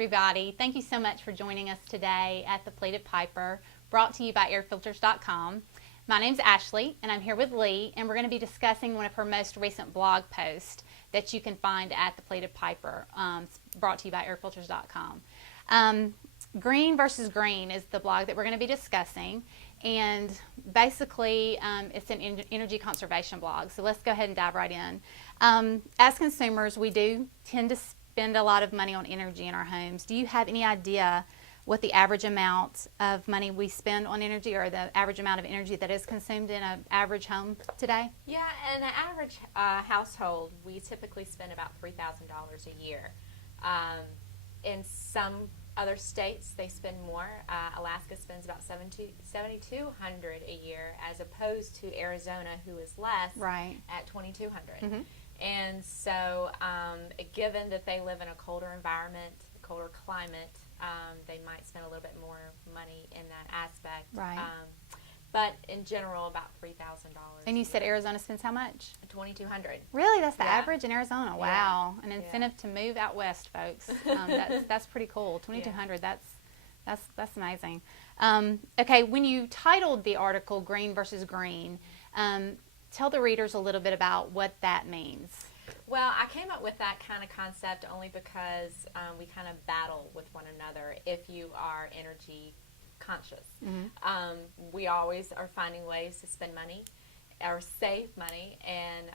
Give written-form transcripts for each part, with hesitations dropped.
everybody. Thank you so much for joining us today at The Pleated Piper, brought to you by AirFilters.com. My name's Ashley, and I'm here with Lee, and we're going to be discussing one of her most recent blog posts that you can find at The Pleated Piper, brought to you by AirFilters.com. Green versus Green is the blog that we're going to be discussing, and basically it's an energy conservation blog. So let's go ahead and dive right in. As consumers, we do tend to spend a lot of money on energy in our homes. Do you have any idea what the average amount of money we spend on energy, or the average amount of energy that is consumed in an average home today? Yeah, in an average household, we typically spend about $3,000 a year. In some other states, they spend more. Alaska spends about $7,200 a year, as opposed to Arizona, who is less, right, at $2,200. Mm-hmm. And so, given that they live in a colder environment, colder climate, they might spend a little bit more money in that aspect. Right. But in general, about $3,000. And you said Arizona spends how much? $2,200. Really? That's the Yeah. average in Arizona? Wow. Yeah. An incentive to move out west, folks. That's pretty cool. $2,200. Yeah. That's amazing. Okay, when you titled the article "Green versus Green," tell the readers a little bit about what that means. Well, I came up with that kind of concept only because we kind of battle with one another if you are energy conscious. Mm-hmm. We always are finding ways to spend money or save money, and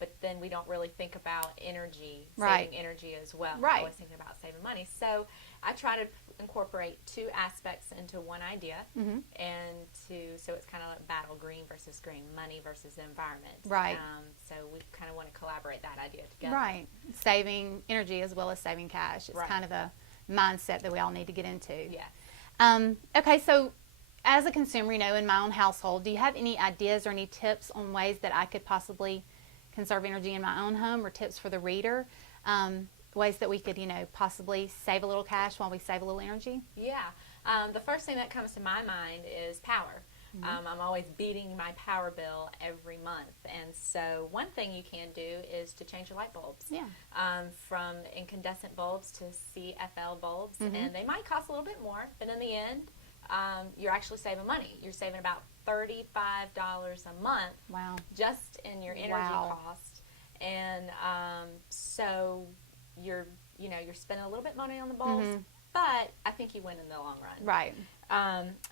but then we don't really think about energy, right, saving energy as well. Right. We're always thinking about saving money. So I try to incorporate two aspects into one idea, mm-hmm, so it's kind of like battle, green versus green, money versus the environment. Right. So we kind of want to collaborate that idea together. Right. Saving energy as well as saving cash. It's right. kind of a mindset that we all need to get into. Yeah. Okay, so as a consumer, in my own household, do you have any ideas or any tips on ways that I could possibly conserve energy in my own home, or tips for the reader? Ways that we could, possibly save a little cash while we save a little energy? Yeah. The first thing that comes to my mind is power. Mm-hmm. I'm always beating my power bill every month. And so one thing you can do is to change your light bulbs. Yeah. From incandescent bulbs to CFL bulbs. Mm-hmm. And they might cost a little bit more, but in the end, you're actually saving money. You're saving about $35 a month. Wow. Just in your energy wow. cost. And so you're spending a little bit of money on the bulbs, mm-hmm, but I think you win in the long run. Right.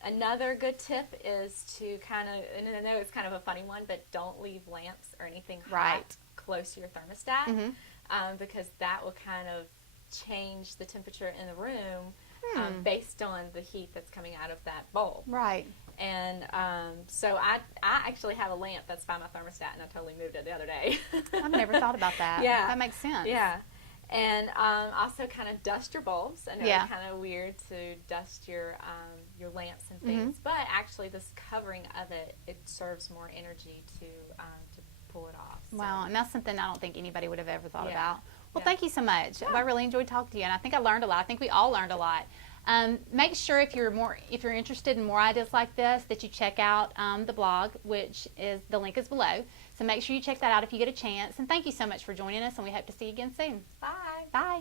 Another good tip is to kind of, and I know it's kind of a funny one, but don't leave lamps or anything hot right. close to your thermostat, mm-hmm, because that will kind of change the temperature in the room based on the heat that's coming out of that bulb. Right. And so I actually have a lamp that's by my thermostat, and I totally moved it the other day. I've never thought about that. Yeah. That makes sense. Yeah. And also kind of dust your bulbs. I know yeah. it's kind of weird to dust your lamps and things, but actually this covering of it serves more energy to pull it off. So. Wow, and that's something I don't think anybody would have ever thought yeah. about. Well, yeah. thank you so much. Yeah. I really enjoyed talking to you, and I think I learned a lot. I think we all learned a lot. Make sure if you're interested in more ideas like this, that you check out the blog, which is, the link is below. So make sure you check that out if you get a chance. And thank you so much for joining us, and we hope to see you again soon. Bye. Bye.